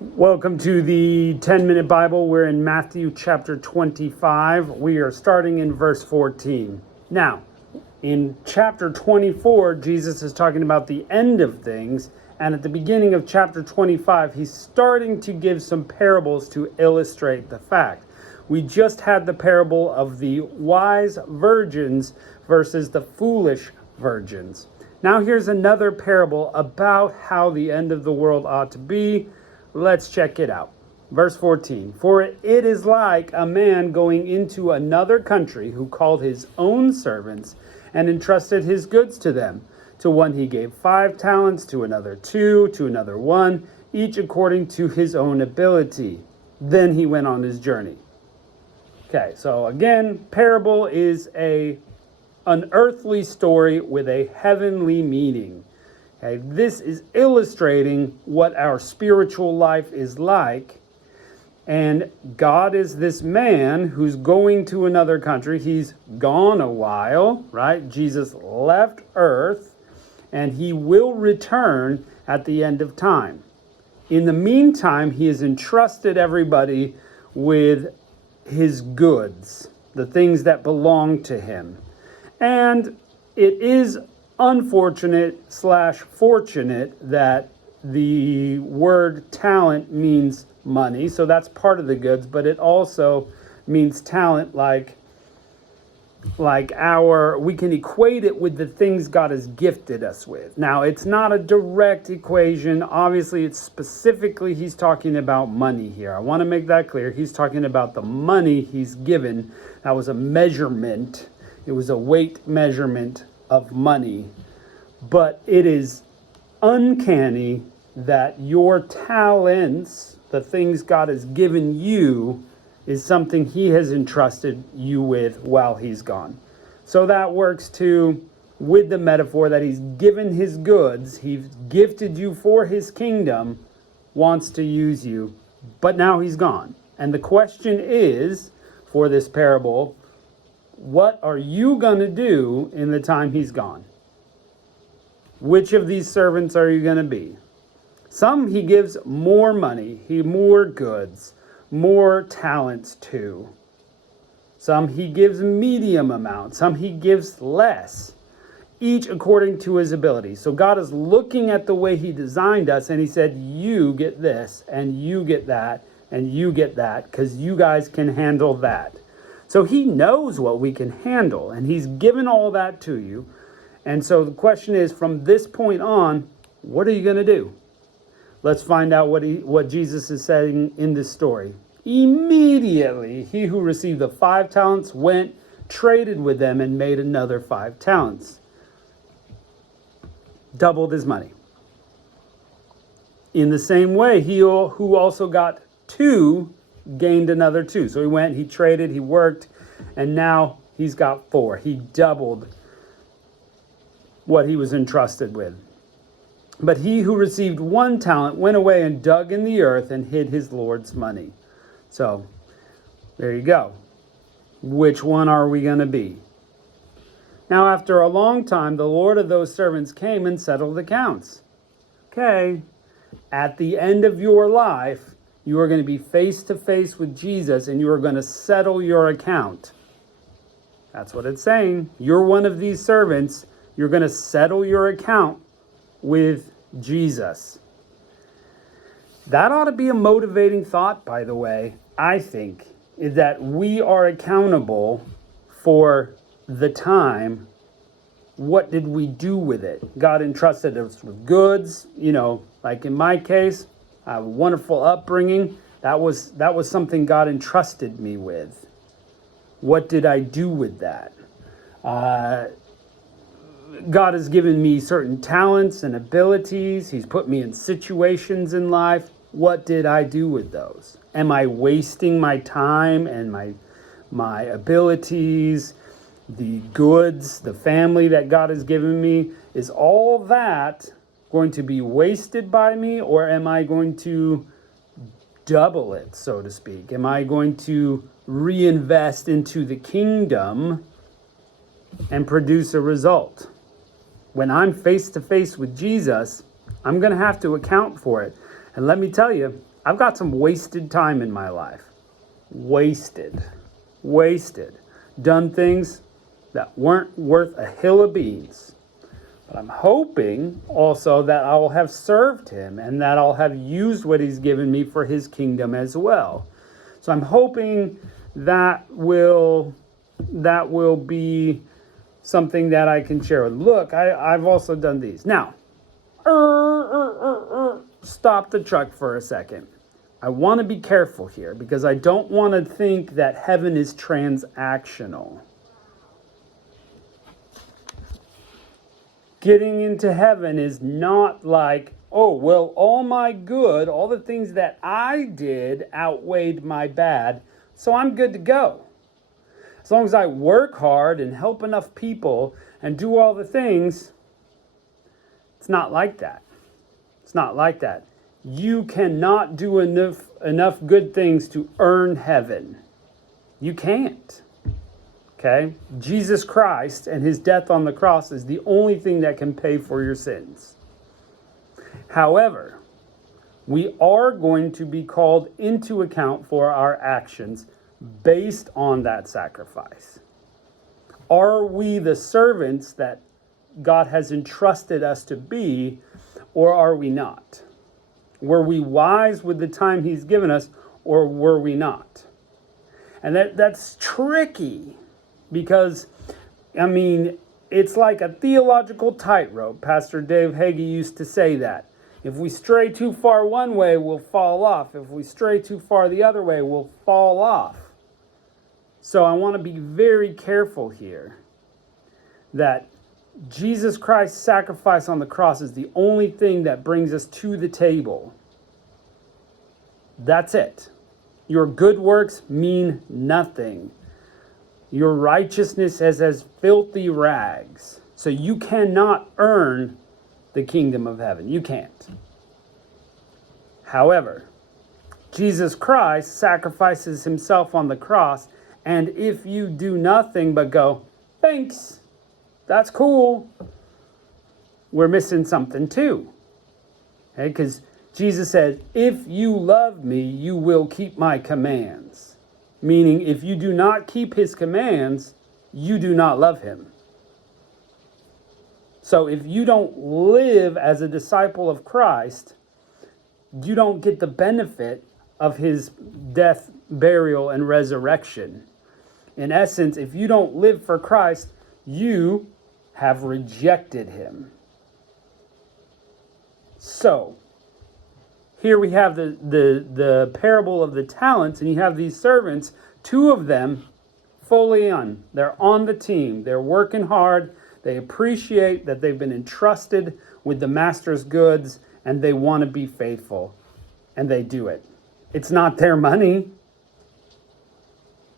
Welcome to the 10-Minute Bible. We're in Matthew chapter 25. We are starting in verse 14. Now, in chapter 24, Jesus is talking about the end of things. And at the beginning of chapter 25, he's starting to give some parables to illustrate the fact. We just had the parable of the wise virgins versus the foolish virgins. Now here's another parable about how the end of the world ought to be. Let's check it out. Verse 14, for it is like a man going into another country who called his own servants and entrusted his goods to them. To one he gave 5 talents, to another 2, to another 1, each according to his own ability. Then he went on his journey. Okay, so again, parable is an earthly story with a heavenly meaning. Okay, this is illustrating what our spiritual life is like. And God is this man who's going to another country. He's gone a while, right? Jesus left earth, and he will return at the end of time. In the meantime, he has entrusted everybody with his goods, the things that belong to him. And it is unfortunate/fortunate that the word talent means money, so that's part of the goods, but it also means talent like we can equate it with the things God has gifted us with. Now, it's not a direct equation. Obviously, it's specifically, he's talking about money here. I want to make that clear. He's talking about the money he's given. That was a measurement. It was a weight measurement of money. But it is uncanny that your talents, the things God has given you, is something he has entrusted you with while he's gone. So that works too with the metaphor that he's given his goods, he's gifted you for his kingdom, wants to use you, but now he's gone. And the question is, for this parable, what are you going to do in the time he's gone? Which of these servants are you going to be? Some he gives more money, more goods, more talents to. Some he gives medium amounts, some he gives less, each according to his ability. So God is looking at the way he designed us, and he said, you get this, and you get that, and you get that, because you guys can handle that. So he knows what we can handle, and he's given all that to you. And so the question is, from this point on, what are you going to do? Let's find out what Jesus is saying in this story. Immediately, he who received the 5 talents went, traded with them, and made another 5 talents. Doubled his money. In the same way, he who also got 2 gained another 2. So he went, he traded, he worked, and now he's got 4. He doubled what he was entrusted with. But he who received 1 talent went away and dug in the earth and hid his Lord's money. So, there you go. Which one are we going to be? Now, after a long time, the Lord of those servants came and settled accounts. Okay, at the end of your life, you are going to be face to face with Jesus, and you are going to settle your account. That's what it's saying. You're one of these servants. You're going to settle your account with Jesus. That ought to be a motivating thought, by the way, I think, is that we are accountable for the time. What did we do with it? God entrusted us with goods, like in my case, I have a wonderful upbringing. That was something God entrusted me with. What did I do with that? God has given me certain talents and abilities. He's put me in situations in life. What did I do with those? Am I wasting my time and my abilities, the goods, the family that God has given me? Is all that going to be wasted by me, or am I going to double it, so to speak? Am I going to reinvest into the kingdom and produce a result? When I'm face to face with Jesus, I'm going to have to account for it. And let me tell you, I've got some wasted time in my life. Wasted. Done things that weren't worth a hill of beans. But I'm hoping also that I will have served him and that I'll have used what he's given me for his kingdom as well. So I'm hoping that will be something that I can share with. Look, I've also done these. Now, stop the truck for a second. I want to be careful here because I don't want to think that heaven is transactional. Getting into heaven is not like, oh, well, all my good, all the things that I did outweighed my bad, so I'm good to go. As long as I work hard and help enough people and do all the things, it's not like that. It's not like that. You cannot do enough good things to earn heaven. You can't. Okay? Jesus Christ and his death on the cross is the only thing that can pay for your sins. However, we are going to be called into account for our actions based on that sacrifice. Are we the servants that God has entrusted us to be, or are we not? Were we wise with the time he's given us, or were we not? And that's tricky. Because, I mean, it's like a theological tightrope. Pastor Dave Hagee used to say that. If we stray too far one way, we'll fall off. If we stray too far the other way, we'll fall off. So I want to be very careful here that Jesus Christ's sacrifice on the cross is the only thing that brings us to the table. That's it. Your good works mean nothing. Your righteousness is as filthy rags. So you cannot earn the kingdom of heaven. You can't. However, Jesus Christ sacrifices himself on the cross, and if you do nothing but go, thanks, that's cool, we're missing something too. Okay, because Jesus said, if you love me, you will keep my commands. Meaning, if you do not keep his commands, you do not love him. So if you don't live as a disciple of Christ, you don't get the benefit of his death, burial, and resurrection. In essence, if you don't live for Christ, you have rejected him. So, here we have the parable of the talents, and you have these servants, two of them fully on. They're on the team. They're working hard. They appreciate that they've been entrusted with the master's goods, and they want to be faithful. And they do it. It's not their money.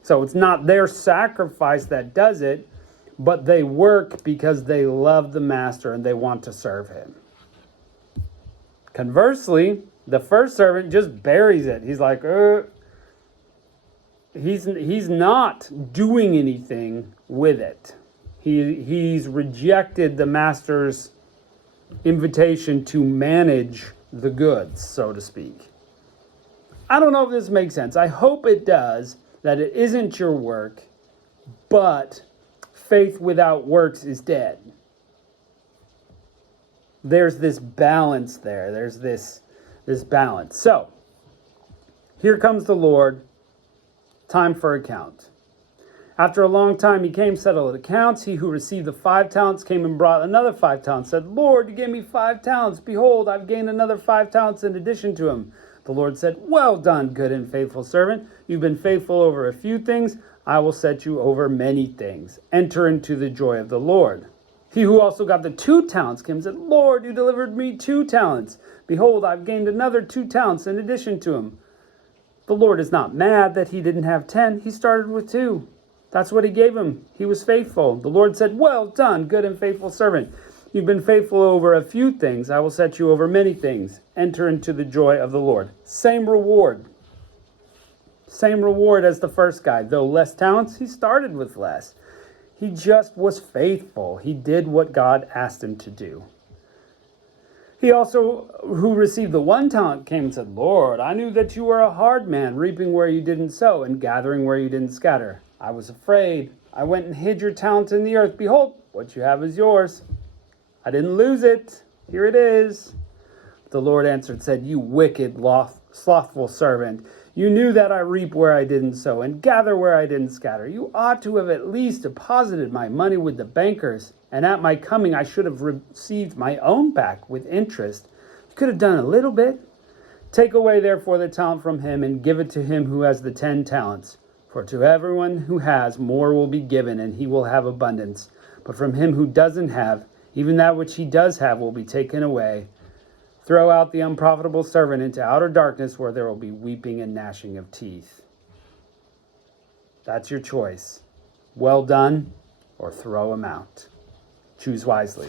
So it's not their sacrifice that does it, but they work because they love the master and they want to serve him. Conversely, the first servant just buries it. He's like, he's not doing anything with it. He's rejected the master's invitation to manage the goods, so to speak. I don't know if this makes sense. I hope it does, that it isn't your work, but faith without works is dead. There's this balance there. There's this balance. So, here comes the Lord. Time for account. After a long time he came, settled accounts. He who received the 5 talents came and brought another 5 talents. Said, Lord, you gave me 5 talents. Behold, I've gained another 5 talents in addition to him. The Lord said, well done, good and faithful servant. You've been faithful over a few things. I will set you over many things. Enter into the joy of the Lord. He who also got the 2 talents came and said, Lord, you delivered me 2 talents. Behold, I've gained another 2 talents in addition to him. The Lord is not mad that he didn't have 10. He started with 2. That's what he gave him. He was faithful. The Lord said, well done, good and faithful servant. You've been faithful over a few things. I will set you over many things. Enter into the joy of the Lord. Same reward. Same reward as the first guy. Though less talents, he started with less. He just was faithful. He did what God asked him to do. He also, who received the 1 talent, came and said, Lord, I knew that you were a hard man, reaping where you didn't sow and gathering where you didn't scatter. I was afraid. I went and hid your talent in the earth. Behold, what you have is yours. I didn't lose it. Here it is. The Lord answered, said, you wicked, slothful servant. You knew that I reap where I didn't sow and gather where I didn't scatter. You ought to have at least deposited my money with the bankers, and at my coming I should have received my own back with interest. You could have done a little bit. Take away therefore the talent from him and give it to him who has the 10 talents. For to everyone who has, more will be given, and he will have abundance. But from him who doesn't have, even that which he does have will be taken away. Throw out the unprofitable servant into outer darkness, where there will be weeping and gnashing of teeth. That's your choice. Well done, or throw him out. Choose wisely.